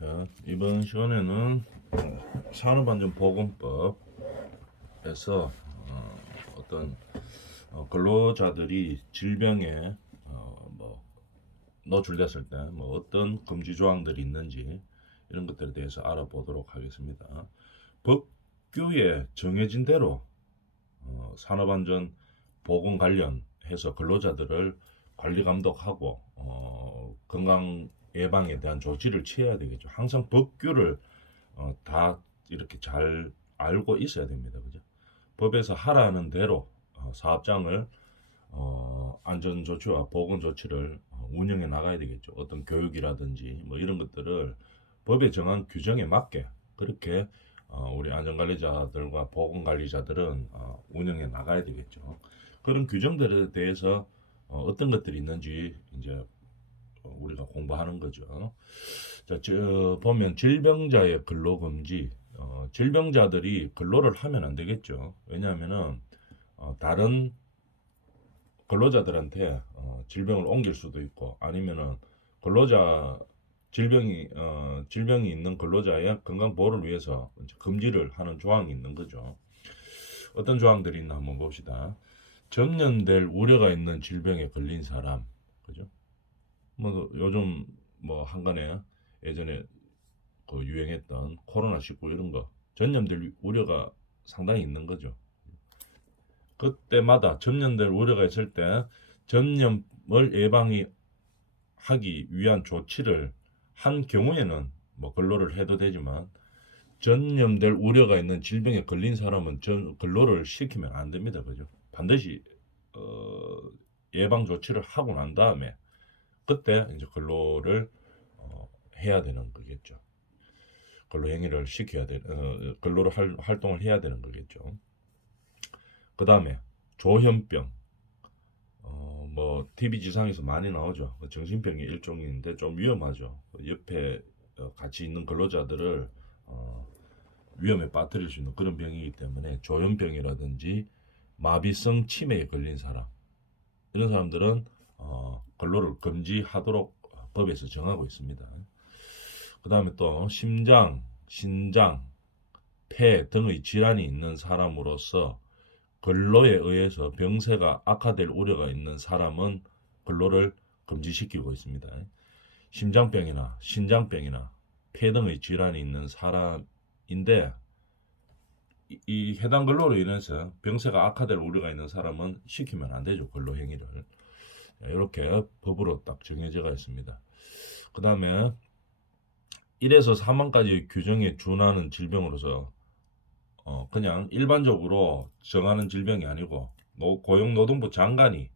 자, 이번 시간에는 산업안전보건법에서 어떤 근로자들이 질병에 노출됐을 때 어떤 금지 조항들이 있는지 이런 것들에 대해서 알아보도록 하겠습니다. 법규에 정해진 대로 산업안전보건 관련해서 근로자들을 관리 감독하고 건강 예방에 대한 조치를 취해야 되겠죠. 항상 법규를 다 이렇게 잘 알고 있어야 됩니다. 그죠? 법에서 하라는 대로 사업장을 안전 조치와 보건 조치를 운영해 나가야 되겠죠. 어떤 교육이라든지 뭐 이런 것들을 법에 정한 규정에 맞게 그렇게 우리 안전관리자들과 보건관리자들은 운영해 나가야 되겠죠. 그런 규정들에 대해서 어떤 것들이 있는지 이제 우리가 공부하는 거죠. 자, 보면 질병자의 근로금지, 질병자들이 근로를 하면 안 되겠죠. 왜냐하면은 다른 근로자들한테 질병을 옮길 수도 있고 아니면은 근로자 질병이 있는 근로자의 건강 보호를 위해서 금지를 하는 조항이 있는 거죠. 어떤 조항들이 있나 한번 봅시다. 전염될 우려가 있는 질병에 걸린 사람, 그죠? 뭐 요즘 뭐 한간에 예전에 그 유행했던 코로나19 이런 거 전염될 우려가 상당히 있는 거죠. 그때마다 전염될 우려가 있을 때 전염을 예방이 하기 위한 조치를 한 경우에는 뭐 근로를 해도 되지만 전염될 우려가 있는 질병에 걸린 사람은 근로를 시키면 안 됩니다. 그죠? 반드시 예방 조치를 하고 난 다음에 그때 이제 근로를 해야 되는 거겠죠. 근로 행위를 시켜야 돼, 근로를 활동을 해야 되는 거겠죠. 그 다음에 조현병, 뭐 TV 지상에서 많이 나오죠. 정신병의 일종인데 좀 위험하죠. 옆에 같이 있는 근로자들을 위험에 빠뜨릴 수 있는 그런 병이기 때문에 조현병이라든지 마비성 치매에 걸린 사람 이런 사람들은 근로를 금지하도록 법에서 정하고 있습니다. 그 다음에 또 심장, 신장, 폐 등의 질환이 있는 사람으로서 근로에 의해서 병세가 악화될 우려가 있는 사람은 근로를 금지시키고 있습니다. 심장병이나 신장병이나 폐 등의 질환이 있는 사람인데 이 해당 근로로 인해서 병세가 악화될 우려가 있는 사람은 시키면 안 되죠. 근로 행위를. 이렇게 법으로 딱 정해져 있습니다. 그 다음에 1에서 사망까지 규정에 준하는 질병으로서 그냥 일반적으로 정하는 질병이 아니고 고용노동부 장관이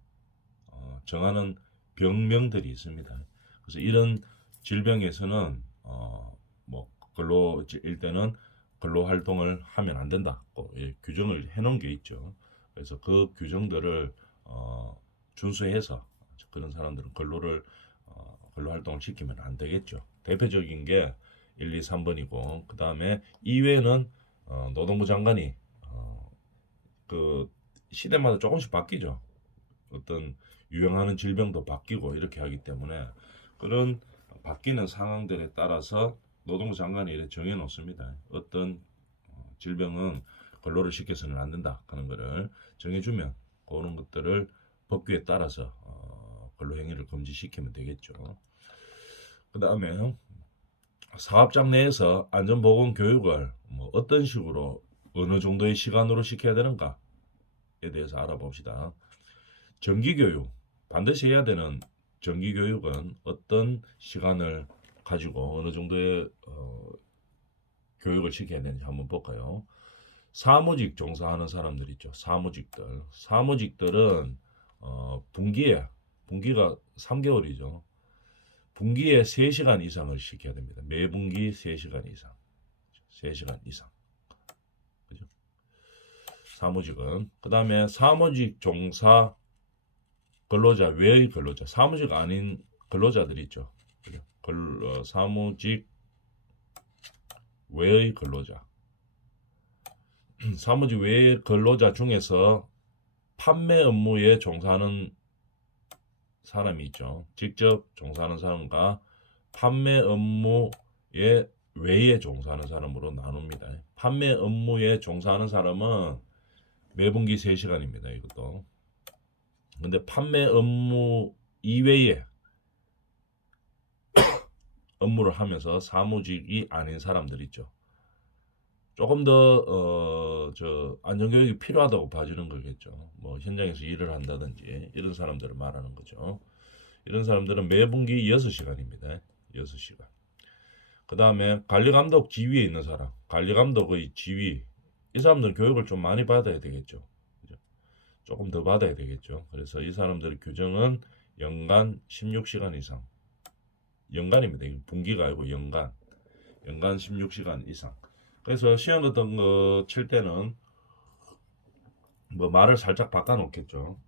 정하는 병명들이 있습니다. 그래서 이런 질병에서는 뭐 근로일 때는 근로 활동을 하면 안 된다. 규정을 해놓은 게 있죠. 그래서 그 규정들을 준수해서 그런 사람들은 근로 활동을 시키면 안 되겠죠. 대표적인 게 1, 2, 3번이고 그 다음에 이외에는 노동부 장관이 그 시대마다 조금씩 바뀌죠. 어떤 유행하는 질병도 바뀌고 이렇게 하기 때문에 그런 바뀌는 상황들에 따라서 노동부 장관이 이렇게 정해 놓습니다. 어떤 질병은 근로를 시켜서는 안 된다 하는 거를 정해주면 그런 것들을 법규에 따라서 근로행위를 금지시키면 되겠죠. 그 다음에 사업장 내에서 안전보건 교육을 뭐 어떤 식으로 어느 정도의 시간으로 시켜야 되는가에 대해서 알아봅시다. 정기교육, 반드시 해야 되는 정기교육은 어떤 시간을 가지고 어느 정도의 교육을 시켜야 되는지 한번 볼까요? 사무직 종사하는 사람들 있죠. 사무직들은 분기가 3개월이죠. 분기에 3시간 이상을 시켜야 됩니다. 매 분기 3시간 이상. 3시간 이상. 그죠? 사무직은. 그 다음에 사무직 종사 근로자 외의 근로자. 사무직 아닌 근로자들이 있죠. 그죠? 사무직 외의 근로자. 사무직 외의 근로자 중에서 판매 업무에 종사하는 사람이 있죠. 직접 종사하는 사람과 판매 업무에 외에 종사하는 사람으로 나눕니다. 판매 업무에 종사하는 사람은 매분기 3시간입니다. 이것도. 근데 판매 업무 이외에 업무를 하면서 사무직이 아닌 사람들 있죠. 조금 더 안전교육이 필요하다고 봐주는 거겠죠. 뭐 현장에서 일을 한다든지 이런 사람들을 말하는 거죠. 이런 사람들은 매분기 6시간입니다. 6시간. 그 다음에 관리감독 지위에 있는 사람, 관리감독의 지위, 이 사람들은 교육을 좀 많이 받아야 되겠죠. 그죠? 조금 더 받아야 되겠죠. 그래서 이 사람들의 규정은 연간 16시간 이상. 연간입니다. 이거 분기가 아니고 연간. 연간 16시간 이상. 그래서 시험 같은 거 칠 때는 뭐 말을 살짝 바꿔놓겠죠.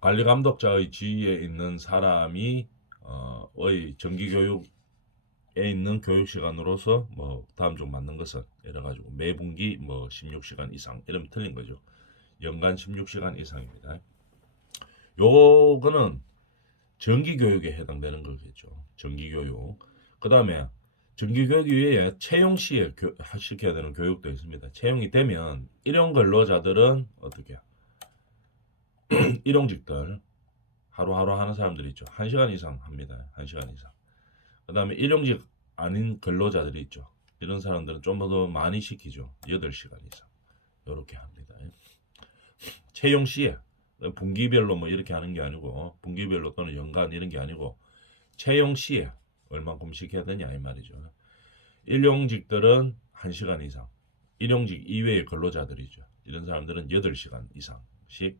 관리감독자의 지위에 있는 사람이 의 정기교육에 있는 교육시간으로서 뭐 다음 중 맞는 것은 이래가지고 매분기 뭐 16시간 이상 이러면 틀린 거죠. 연간 16시간 이상입니다. 요거는 정기교육에 해당되는 거겠죠. 정기교육. 그 다음에 정기교육 외에 채용 시에 시켜야 되는 교육도 있습니다. 채용이 되면 일용 근로자들은 어떻게 일용직들 하루하루 하는 사람들이 있죠. 1시간 이상 합니다. 1시간 이상. 그 다음에 일용직 아닌 근로자들이 있죠. 이런 사람들은 좀 더 많이 시키죠. 8시간 이상. 이렇게 합니다. 채용 시에 분기별로 뭐 이렇게 하는 게 아니고 분기별로 또는 연간 이런 게 아니고 채용 시에 얼만큼 시켜야 되냐 이 말이죠. 일용직들은 1시간 이상, 일용직 이외의 근로자들이죠. 이런 사람들은 8시간 이상씩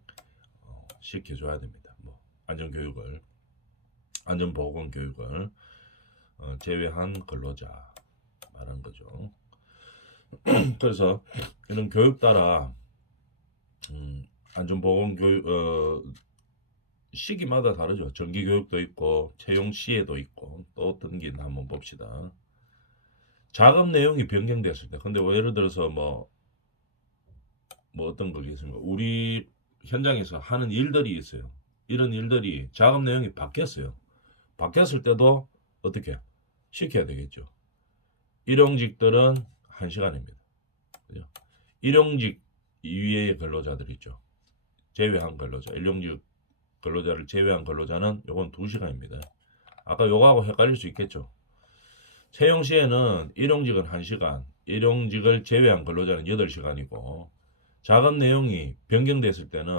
시켜줘야 됩니다. 뭐 안전교육을, 안전보건 교육을 제외한 근로자 말하는 거죠. 그래서 이런 교육 따라 안전보건 교육 시기마다 다르죠. 정기교육도 있고 채용 시에도 있고 또 어떤 게 있나 한번 봅시다. 작업 내용이 변경됐을 때, 근데 뭐 예를 들어서 뭐 어떤 거겠습니까? 우리 현장에서 하는 일들이 있어요. 이런 일들이 작업 내용이 바뀌었어요. 바뀌었을 때도 어떻게 시켜야 되겠죠. 일용직들은 1시간입니다. 그죠? 일용직 이외의 근로자들 있죠. 제외한 근로자, 일용직 근로자를 제외한 근로자는 요건 2시간입니다. 아까 요거하고 헷갈릴 수 있겠죠. 채용 시에는 일용직은 1시간, 일용직을 제외한 근로자는 8시간이고 작업 내용이 변경됐을 때는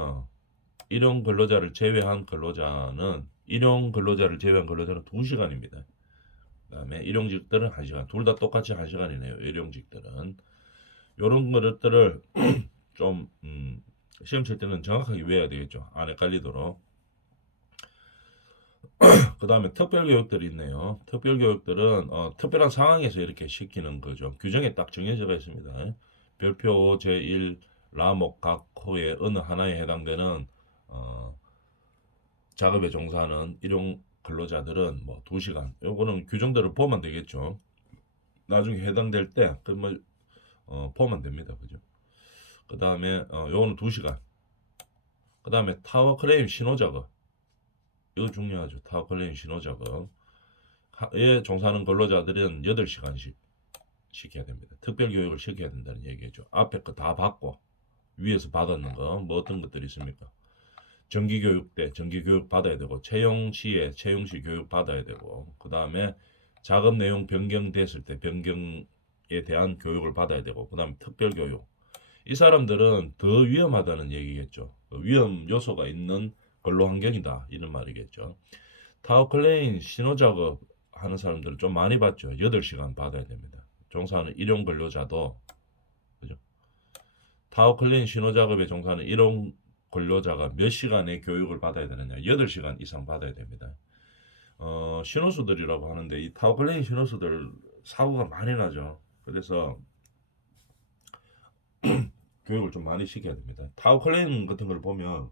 일용 근로자를 제외한 근로자는 2시간입니다. 그다음에 일용직들은 1시간. 둘 다 똑같이 1시간이네요. 일용직들은. 요런 것들을 좀 시험 칠 때는 정확하게 외워야 되겠죠. 안 헷갈리도록. 그 다음에 특별교육들이 있네요. 특별교육들은 특별한 상황에서 이렇게 시키는 거죠. 규정에 딱 정해져 있습니다. 별표 제1 라목 각 호의 어느 하나에 해당되는 작업에 종사하는 일용 근로자들은 뭐 2시간. 요거는 규정대로 보면 되겠죠. 나중에 해당될 때 그러면 보면 됩니다. 그죠? 그 다음에 요거는 2시간. 그 다음에 타워 크레인 신호 작업. 이거 중요하죠. 타워 크레인 신호 작업. 에 종사하는 근로자들은 8시간씩 시켜야 됩니다. 특별교육을 시켜야 된다는 얘기죠. 앞에 거 다 받고 위에서 받았는 거 뭐 어떤 것들이 있습니까? 정기교육 때 정기교육 받아야 되고 채용 시에 채용시 교육 받아야 되고 그 다음에 작업 내용 변경됐을 때 변경에 대한 교육을 받아야 되고 그 다음에 특별교육. 이 사람들은 더 위험하다는 얘기겠죠. 위험 요소가 있는 근로 환경이다 이런 말이겠죠. 타워 클레인 신호 작업 하는 사람들은 좀 많이 받죠. 8시간 받아야 됩니다. 종사하는 일용 근로자도 그죠? 타워 클레인 신호 작업에 종사하는 일용 근로자가 몇 시간의 교육을 받아야 되느냐? 8시간 이상 받아야 됩니다. 신호수들이라고 하는데 이 타워 클레인 신호수들 사고가 많이 나죠. 그래서 교육을 좀 많이 시켜야 됩니다. 타워 클레인 같은 걸 보면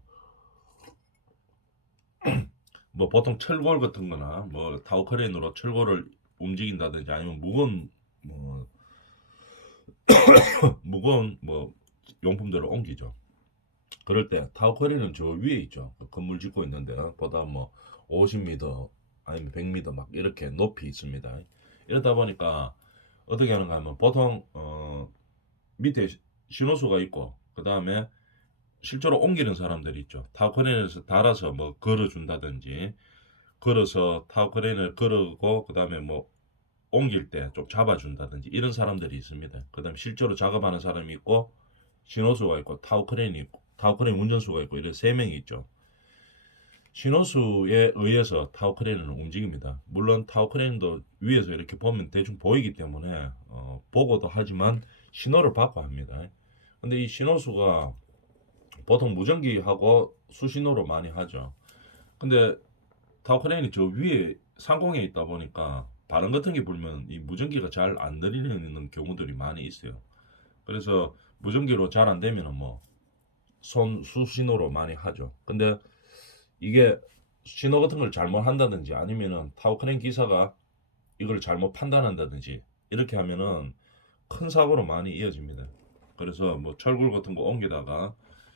뭐 보통 철골 같은 거나 뭐 타워 크레인으로 철골을 움직인다든지 아니면 무거운 뭐 용품들을 옮기죠. 그럴 때 타워 크레인은 저 위에 있죠. 그 건물 짓고 있는데 보다 뭐 50m 아니면 100m 막 이렇게 높이 있습니다. 이러다 보니까 어떻게 하는가 하면 보통 밑에 신호수가 있고 그 다음에 실제로 옮기는 사람들이 있죠. 타워크레인에서 달아서 뭐 걸어준다든지 걸어서 타워크레인을 걸고 그 다음에 뭐 옮길 때 좀 잡아준다든지 이런 사람들이 있습니다. 그 다음에 실제로 작업하는 사람이 있고 신호수가 있고 타워크레인이 있고 타워크레인 운전수가 있고 이런 세 명이 있죠. 신호수에 의해서 타워크레인은 움직입니다. 물론 타워크레인도 위에서 이렇게 보면 대충 보이기 때문에 보고도 하지만 신호를 받고 합니다. 근데 이 신호수가 보통 무전기하고 수신호로 많이 하죠. 근데 타워크레인이 저 위에 상공에 있다 보니까 바람 같은 게 불면 이 무전기가 잘 안 들리는 경우들이 많이 있어요. 그래서 무전기로 잘 안 되면은 뭐 손 수신호로 많이 하죠. 근데 이게 신호 같은 걸 잘못 한다든지 아니면은 타워크레인 기사가 이걸 잘못 판단한다든지 이렇게 하면은 큰 사고로 많이 이어집니다. 그래서 뭐 철골 같은 거 옮기다가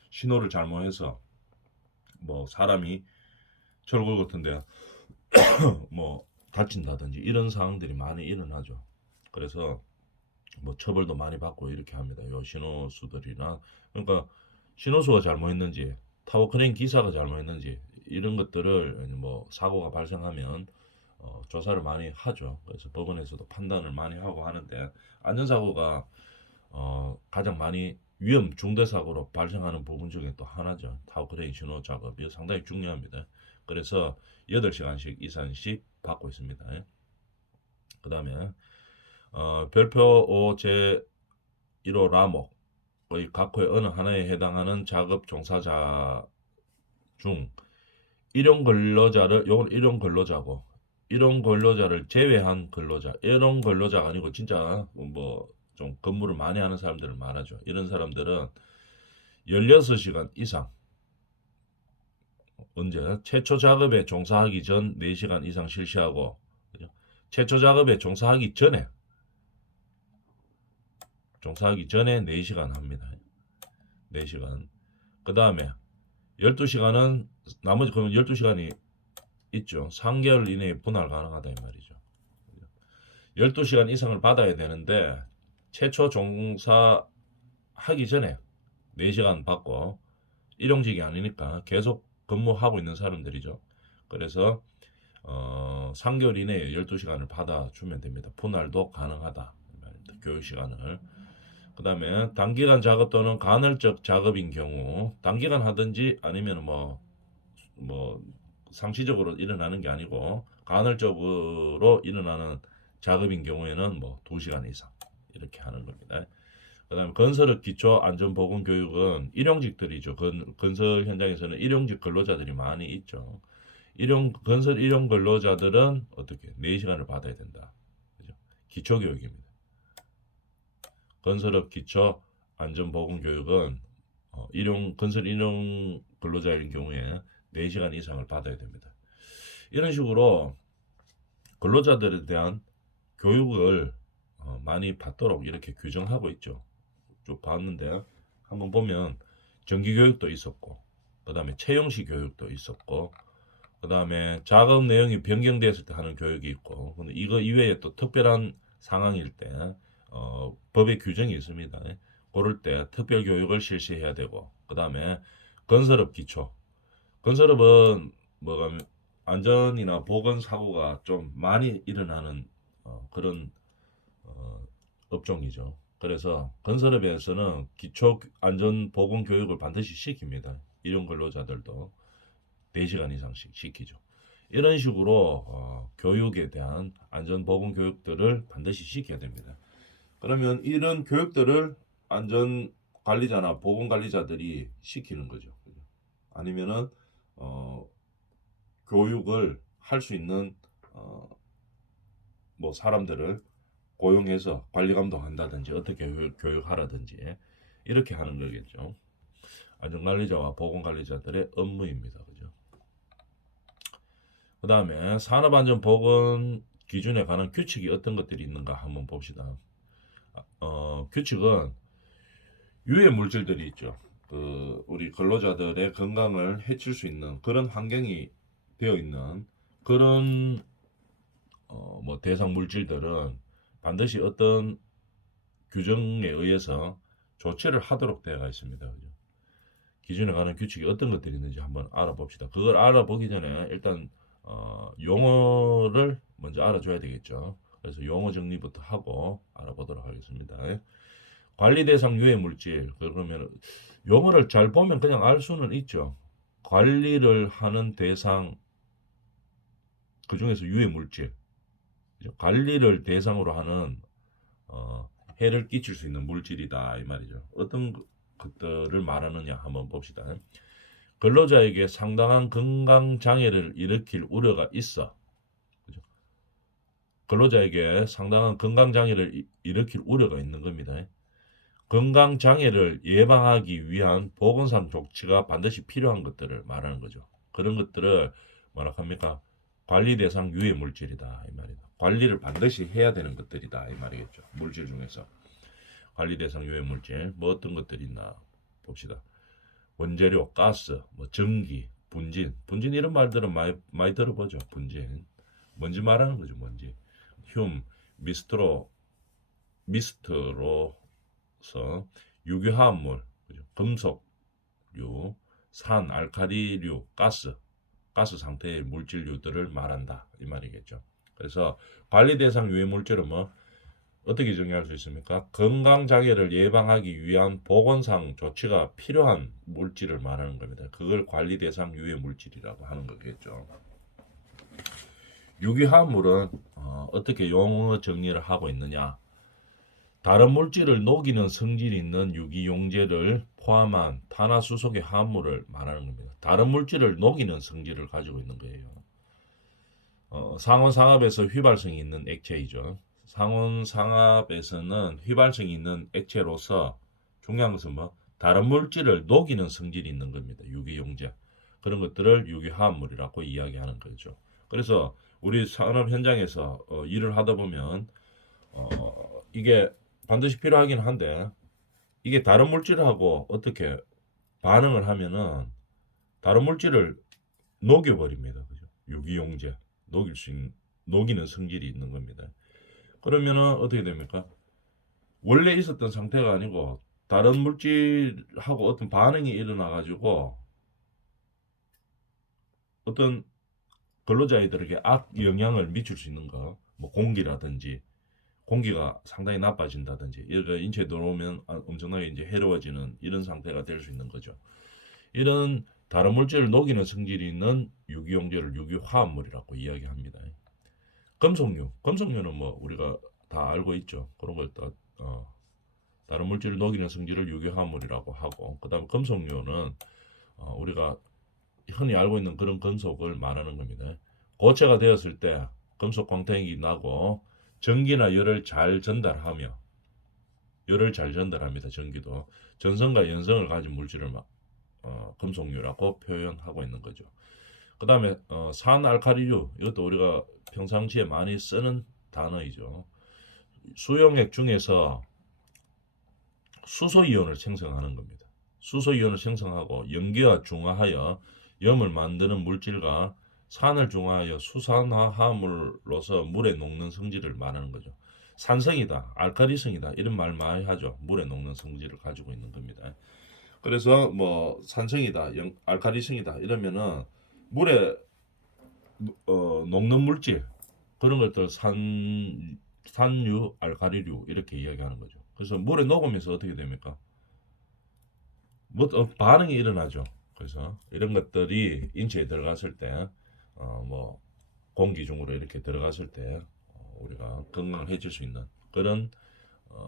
신호를 잘못해서 뭐 사람이 철골 같은데 뭐 다친다든지 이런 상황들이 많이 일어나죠. 그래서 뭐 처벌도 많이 받고 이렇게 합니다. 요 신호수들이나 그러니까 신호수가 잘못했는지 타워크레인 기사가 잘못했는지 이런 것들을 뭐 사고가 발생하면 조사를 많이 하죠. 그래서 법원에서도 판단을 많이 하고 하는데 안전사고가 가장 많이 위험 중대 사고로 발생하는 부분 중에 또 하나죠. 타워크레인 신호 작업이 상당히 중요합니다. 그래서 8시간씩 이상씩 받고 있습니다. 그 다음에 별표 5 제 1호 라목의 각호의 어느 하나에 해당하는 작업 종사자 중 일용 근로자를 요건 일용 근로자고 일용 근로자를 제외한 근로자 일용 근로자가 아니고 진짜 뭐 좀 근무를 많이 하는 사람들을 말하죠. 이런 사람들은 16시간 이상 언제 최초 작업에 종사하기 전 4시간 이상 실시하고 그죠? 최초 작업에 종사하기 전에 4시간 합니다. 4시간. 그 다음에 12시간은 나머지 그러면 12시간이 있죠. 3개월 이내에 분할 가능하다 이 말이죠. 12시간 이상을 받아야 되는데 최초 종사하기 전에 4시간 받고 일용직이 아니니까 계속 근무하고 있는 사람들이죠. 그래서 3개월 이내에 12시간을 받아주면 됩니다. 분할도 가능하다. 교육시간을. 그 다음에 단기간 작업 또는 간헐적 작업인 경우 단기간 하든지 아니면 뭐 상시적으로 일어나는 게 아니고 간헐적으로 일어나는 작업인 경우에는 뭐 2시간 이상 이렇게 하는 겁니다. 그 다음에 건설업 기초 안전보건 교육은 일용직들이죠. 건설 현장에서는 일용직 근로자들이 많이 있죠. 건설 일용 근로자들은 어떻게 4시간을 받아야 된다. 그죠? 기초 교육입니다. 건설업 기초 안전보건 교육은 건설 일용 근로자인 경우에 4시간 이상을 받아야 됩니다. 이런 식으로 근로자들에 대한 교육을 많이 받도록 이렇게 규정하고 있죠. 쭉 봤는데 한번 보면 정기교육도 있었고 그 다음에 채용시 교육도 있었고 그 다음에 작업 내용이 변경되었을 때 하는 교육이 있고 근데 이거 이외에 또 특별한 상황일 때 법의 규정이 있습니다. 그럴 때 특별 교육을 실시해야 되고 그 다음에 건설업 기초 건설업은 뭐가 안전이나 보건 사고가 좀 많이 일어나는 그런 업종이죠. 그래서 건설업에서는 기초 안전 보건 교육을 반드시 시킵니다. 일용 근로자들도 4시간 이상씩 시키죠. 이런 식으로 교육에 대한 안전 보건 교육들을 반드시 시켜야 됩니다. 그러면 이런 교육들을 안전 관리자나 보건 관리자들이 시키는 거죠. 아니면은 교육을 할 수 있는 뭐 사람들을 고용해서 관리 감독한다든지 어떻게 교육하라든지 이렇게 하는 거겠죠. 안전관리자와 보건관리자들의 업무입니다. 그죠? 그 다음에 산업안전보건 기준에 관한 규칙이 어떤 것들이 있는가 한번 봅시다. 규칙은 유해 물질들이 있죠. 우리 근로자들의 건강을 해칠 수 있는 그런 환경이 되어 있는 그런 뭐 대상 물질들은 반드시 어떤 규정에 의해서 조치를 하도록 되어 있습니다. 그죠? 기준에 관한 규칙이 어떤 것들이 있는지 한번 알아봅시다. 그걸 알아보기 전에 일단 용어를 먼저 알아줘야 되겠죠. 그래서 용어 정리부터 하고 알아보도록 하겠습니다. 관리 대상 유해 물질, 그러면 용어를 잘 보면 그냥 알 수는 있죠. 관리를 하는 대상, 그 중에서 유해 물질, 관리를 대상으로 하는 해를 끼칠 수 있는 물질이다 이 말이죠. 어떤 것들을 말하느냐 한번 봅시다. 근로자에게 상당한 건강 장애를 일으킬 우려가 있어. 그죠? 근로자에게 상당한 건강 장애를 일으킬 우려가 있는 겁니다. 건강 장애를 예방하기 위한 보건상 조치가 반드시 필요한 것들을 말하는 거죠. 그런 것들을 뭐라 합니까? 관리 대상 유해 물질이다 이 말이다. 관리를 반드시 해야 되는 것들이다 이 말이겠죠. 물질 중에서 관리 대상 유해 물질 뭐 어떤 것들이 있나 봅시다. 원재료, 가스, 뭐 전기, 분진 이런 말들은 많이 들어보죠. 분진 뭔지 말하는 거죠. 뭔지 미스트로서 유기화합물, 그죠? 금속류, 산, 알카리류, 가스 상태의 물질류들을 말한다 이 말이겠죠. 그래서 관리 대상 유해 물질은 뭐 어떻게 정의할 수 있습니까? 건강 장애를 예방하기 위한 보건상 조치가 필요한 물질을 말하는 겁니다. 그걸 관리 대상 유해 물질이라고 하는 거겠죠. 유기화합물은 어떻게 용어 정리를 하고 있느냐? 다른 물질을 녹이는 성질이 있는 유기용제를 포함한 탄화수소계 화합물을 말하는 겁니다. 다른 물질을 녹이는 성질을 가지고 있는 거예요. 상온상압에서 휘발성이 있는 액체이죠. 상온상압에서는 휘발성이 있는 액체로서 중요한 것은 뭐 다른 물질을 녹이는 성질이 있는 겁니다. 유기용제 그런 것들을 유기화합물이라고 이야기하는 거죠. 그래서 우리 산업 현장에서 일을 하다 보면 이게 반드시 필요하긴 한데 이게 다른 물질하고 어떻게 반응을 하면은 다른 물질을 녹여버립니다. 그죠? 유기용제 녹이는 성질이 있는 겁니다. 그러면은 어떻게 됩니까? 원래 있었던 상태가 아니고 다른 물질하고 어떤 반응이 일어나 가지고 어떤 근로자들에게 악 영향을 미칠 수 있는 거, 뭐 공기라든지 공기가 상당히 나빠진다든지 이렇게 인체에 들어오면 엄청나게 이제 해로워지는 이런 상태가 될 수 있는 거죠. 이런 다른 물질을 녹이는 성질이 있는 유기용제를 유기화합물이라고 이야기합니다. 금속류는 뭐 우리가 다 알고 있죠. 그런 걸 다른 물질을 녹이는 성질을 유기화합물이라고 하고, 그다음에 금속류는 우리가 흔히 알고 있는 그런 금속을 말하는 겁니다. 고체가 되었을 때 금속 광택이 나고 전기나 열을 잘 전달합니다. 전기도 전성과 연성을 가진 물질을 금속류라고 표현하고 있는 거죠. 그 다음에 산알칼리류, 이것도 우리가 평상시에 많이 쓰는 단어이죠. 수용액 중에서 수소이온을 생성하는 겁니다. 수소이온을 생성하고 염기와 중화하여 염을 만드는 물질과 산을 중화하여 수산화합물로서 물에 녹는 성질을 말하는 거죠. 산성이다, 알칼리성이다 이런 말 많이 하죠. 물에 녹는 성질을 가지고 있는 겁니다. 그래서 뭐 산성이다, 알칼리성이다 이러면은 물에 녹는 물질 그런 것들 산류, 알칼리류 이렇게 이야기하는 거죠. 그래서 물에 녹으면서 어떻게 됩니까? 뭐 반응이 일어나죠. 그래서 이런 것들이 인체에 들어갔을 때, 뭐 공기 중으로 이렇게 들어갔을 때 우리가 건강해질 수 있는 그런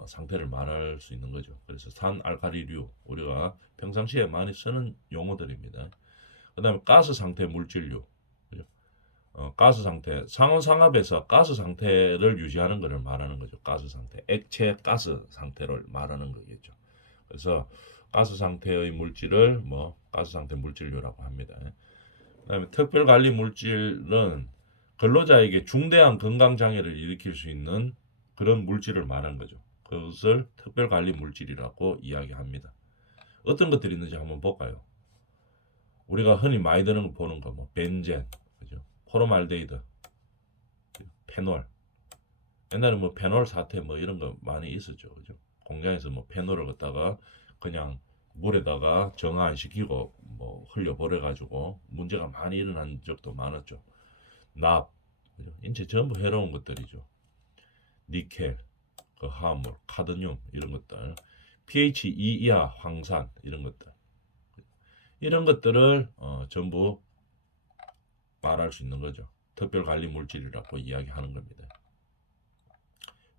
상태를 말할 수 있는 거죠. 그래서 산알칼리류 우리가 평상시에 많이 쓰는 용어들입니다. 그다음에 가스 상태 물질류, 그죠? 가스 상태, 상온상압에서 가스 상태를 유지하는 것을 말하는 거죠. 가스 상태, 액체 가스 상태를 말하는 거겠죠. 그래서 가스 상태의 물질을 뭐 가스 상태 물질류라고 합니다. 그다음에 특별관리 물질은 근로자에게 중대한 건강 장애를 일으킬 수 있는 그런 물질을 말하는 거죠. 그것을 특별관리 물질이라고 이야기합니다. 어떤 것들이 있는지 한번 볼까요? 우리가 흔히 많이 보는 거 뭐 벤젠, 그죠? 포르말데히드, 페놀. 옛날에 뭐 페놀 사태 뭐 이런 거 많이 있었죠. 그죠? 공장에서 뭐 페놀을 갖다가 그냥 물에다가 정화 안 시키고 뭐 흘려버려 가지고 문제가 많이 일어난 적도 많았죠. 납, 그죠? 인체 전부 해로운 것들이죠. 니켈, 그 화합물, 카드뮴 이런 것들, pH 2 이하 황산 이런 것들, 이런 것들을 전부 말할 수 있는 거죠. 특별관리 물질이라고 이야기하는 겁니다.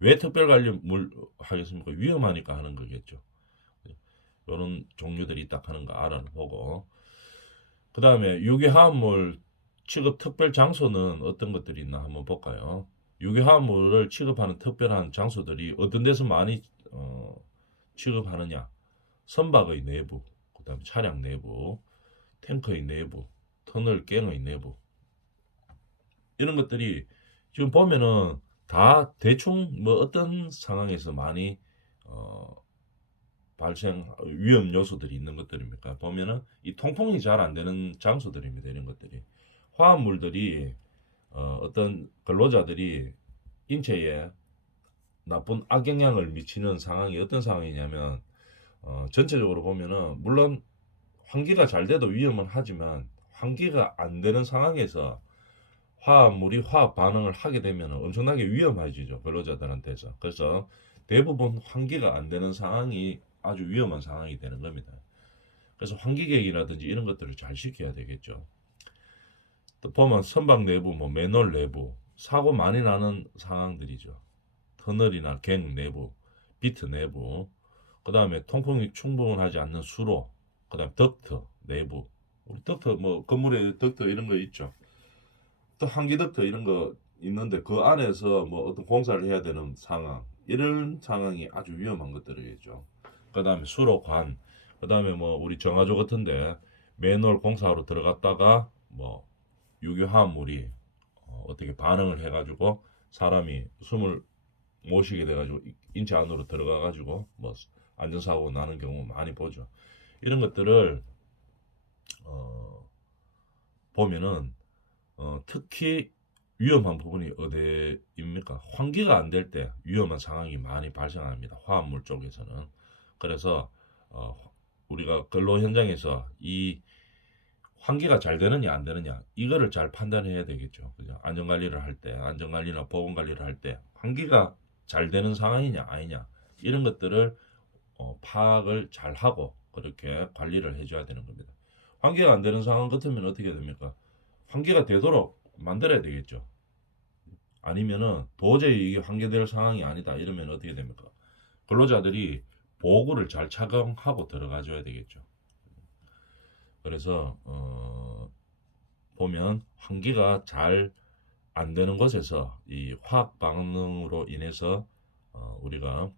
왜 특별관리 물 하겠습니까? 위험하니까 하는 거겠죠. 이런 종류들이 있다 하는 거 알아보고, 그 다음에 유기화합물 취급 특별 장소는 어떤 것들이 있나 한번 볼까요? 유기화합물을 취급하는 특별한 장소들이 어떤 데서 많이 취급하느냐? 선박의 내부, 그 다음에 차량 내부, 탱크의 내부, 터널 갱의 내부, 이런 것들이 지금 보면은 다 대충 뭐 어떤 상황에서 많이 발생 위험 요소들이 있는 것들입니까? 보면은 이 통풍이 잘 안 되는 장소들입니다. 이런 것들이 화합물들이 어떤 근로자들이 인체에 나쁜 악영향을 미치는 상황이 어떤 상황이냐면 전체적으로 보면은 물론 환기가 잘 돼도 위험은 하지만 환기가 안 되는 상황에서 화합물이 화학 반응을 하게 되면 엄청나게 위험해지죠. 근로자들한테서. 그래서 대부분 환기가 안 되는 상황이 아주 위험한 상황이 되는 겁니다. 그래서 환기계획이라든지 이런 것들을 잘 지켜야 되겠죠. 또 보면 선박 내부, 뭐 맨홀 내부, 사고 많이 나는 상황들이죠. 터널이나 갱 내부, 비트 내부, 그 다음에 통풍이 충분하지 않는 수로, 그 다음에 덕트 내부, 우리 덕트 뭐 건물에 덕트 이런 거 있죠. 또 한기덕트 이런 거 있는데 그 안에서 뭐 어떤 공사를 해야 되는 상황, 이런 상황이 아주 위험한 것들이겠죠. 그 다음에 수로관, 그 다음에 뭐 우리 정화조 같은데 맨홀 공사로 들어갔다가 뭐 유기화합물이 어떻게 반응을 해가지고 사람이 숨을 못 쉬게 돼가지고 인체 안으로 들어가가지고 뭐 안전사고 나는 경우 많이 보죠. 이런 것들을 보면은 특히 위험한 부분이 어디입니까? 환기가 안 될 때 위험한 상황이 많이 발생합니다. 화합물 쪽에서는. 그래서 우리가 근로 현장에서 이 환기가 잘 되느냐 안 되느냐 이거를 잘 판단해야 되겠죠. 그죠? 안전관리를 할 때, 안전관리나 보건관리를 할 때 환기가 잘 되는 상황이냐 아니냐 이런 것들을 파악을 잘 하고 그렇게 관리를 해줘야 되는 겁니다. 환기가 안 되는 상황 같으면 어떻게 됩니까? 환기가 되도록 만들어야 되겠죠. 아니면은 도저히 이게 환기될 상황이 아니다 이러면 어떻게 됩니까? 근로자들이 보호구를 잘 착용하고 들어가줘야 되겠죠. 그래서 보면 환기가 잘 안 되는 곳에서 이 화학 반응으로 인해서 우리가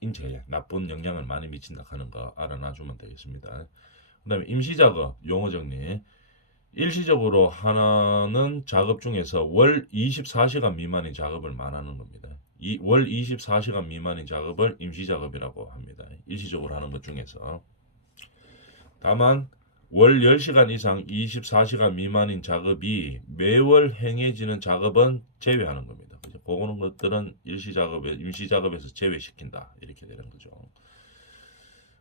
인체에 나쁜 영향을 많이 미친다 하는 거 알아놔주면 되겠습니다. 그 다음에 임시작업 용어 정리. 일시적으로 하는 작업 중에서 월 24시간 미만의 작업을 말하는 겁니다. 월 24시간 미만의 작업을 임시작업이라고 합니다. 일시적으로 하는 것 중에서. 다만 월 10시간 이상 24시간 미만인 작업이 매월 행해지는 작업은 제외하는 겁니다. 그죠? 그거는 것들은 일시작업에 임시작업에서 제외시킨다. 이렇게 되는 거죠.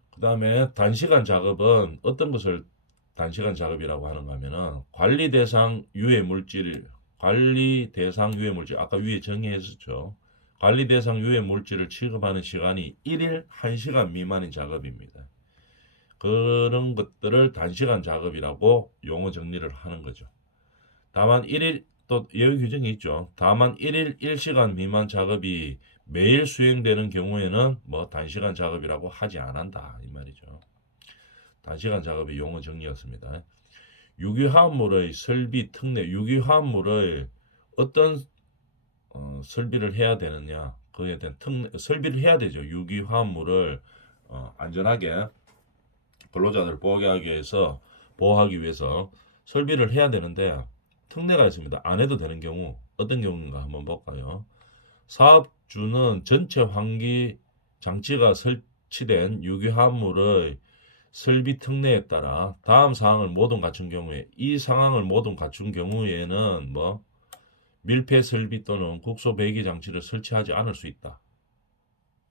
그 다음에 단시간 작업은 어떤 것을 단시간 작업이라고 하는가 하면은 관리 대상 유해 물질 아까 위에 정의했었죠. 관리 대상 유해 물질을 취급하는 시간이 1일 1시간 미만인 작업입니다. 그런 것들을 단시간 작업이라고 용어 정리를 하는 거죠. 다만 1일 또 예외 규정이 있죠. 다만 1일 1시간 미만 작업이 매일 수행되는 경우에는 뭐 단시간 작업이라고 하지 않는다 이 말이죠. 단시간 작업의 용어 정리였습니다. 유기화합물의 설비 특례, 유기화합물을 어떤 설비를 해야 되느냐, 그에 대한 설비를 해야 되죠. 유기화합물을 안전하게 근로자들을 보호하기 위해서 설비를 해야 되는데 특례가 있습니다. 안 해도 되는 경우 어떤 경우인가 한번 볼까요? 사업주는 전체 환기 장치가 설치된 유기화합물의 설비 특례에 따라 다음 사항을 모두 갖춘 경우에 이 상황을 모두 갖춘 경우에는 뭐 밀폐 설비 또는 국소 배기 장치를 설치하지 않을 수 있다.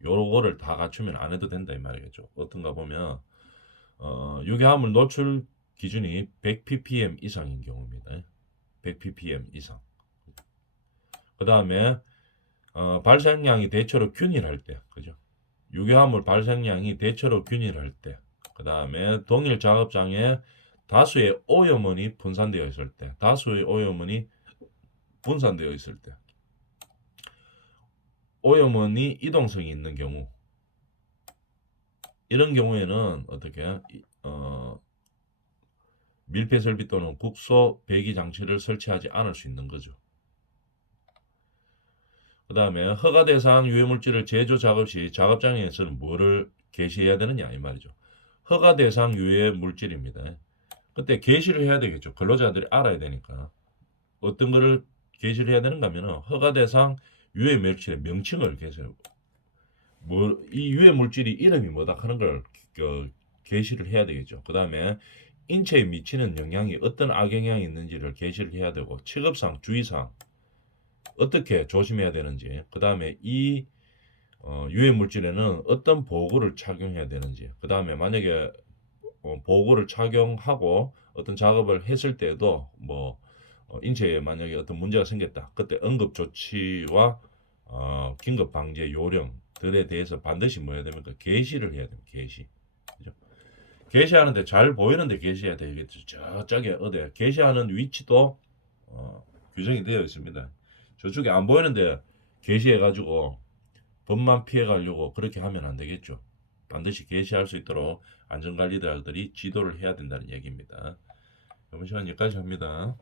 요거를 다 갖추면 안 해도 된다 이 말이겠죠. 어떤가 보면 유해화물 노출 기준이 100 ppm 이상인 경우입니다. 100 ppm 이상. 그 다음에 발생량이 대체로 균일할 때, 그죠? 유해화물 발생량이 대체로 균일할 때, 그 다음에 동일 작업장에 다수의 오염원이 분산되어 있을 때, 다수의 오염원이 분산되어 있을 때, 오염원이 이동성이 있는 경우, 이런 경우에는 어떻게 밀폐 설비 또는 국소 배기 장치를 설치하지 않을 수 있는 거죠. 그 다음에 허가 대상 유해 물질을 제조 작업 시 작업장에서는 뭐를 게시해야 되느냐 이 말이죠. 허가 대상 유해 물질입니다. 그때 게시를 해야 되겠죠. 근로자들이 알아야 되니까. 어떤 거를 게시를 해야 되는가 하면 허가 대상 유해 물질의 명칭을 이 유해 물질이 이름이 뭐다 하는 걸 게시를 해야 되겠죠. 그 다음에 인체에 미치는 영향이 어떤 악영향이 있는지를 게시를 해야 되고 취급상 주의사항 어떻게 조심해야 되는지 그 다음에 이 유해 물질에는 어떤 보호구를 착용해야 되는지 그 다음에 만약에 보호구를 착용하고 어떤 작업을 했을 때에도 뭐 인체에 만약에 어떤 문제가 생겼다 그때 응급 조치와 긴급 방제 요령들에 대해서 반드시 뭐 해야 됩니까? 게시를 해야 됩니다. 게시. 그죠? 게시하는데 잘 보이는데 게시해야 되겠죠. 저쪽에 어디 게시하는 위치도 규정이 되어 있습니다. 저쪽에 안 보이는데 게시해가지고 법만 피해가려고 그렇게 하면 안 되겠죠. 반드시 게시할 수 있도록 안전관리자들이 지도를 해야 된다는 얘기입니다. 이번 시간 여기까지 합니다.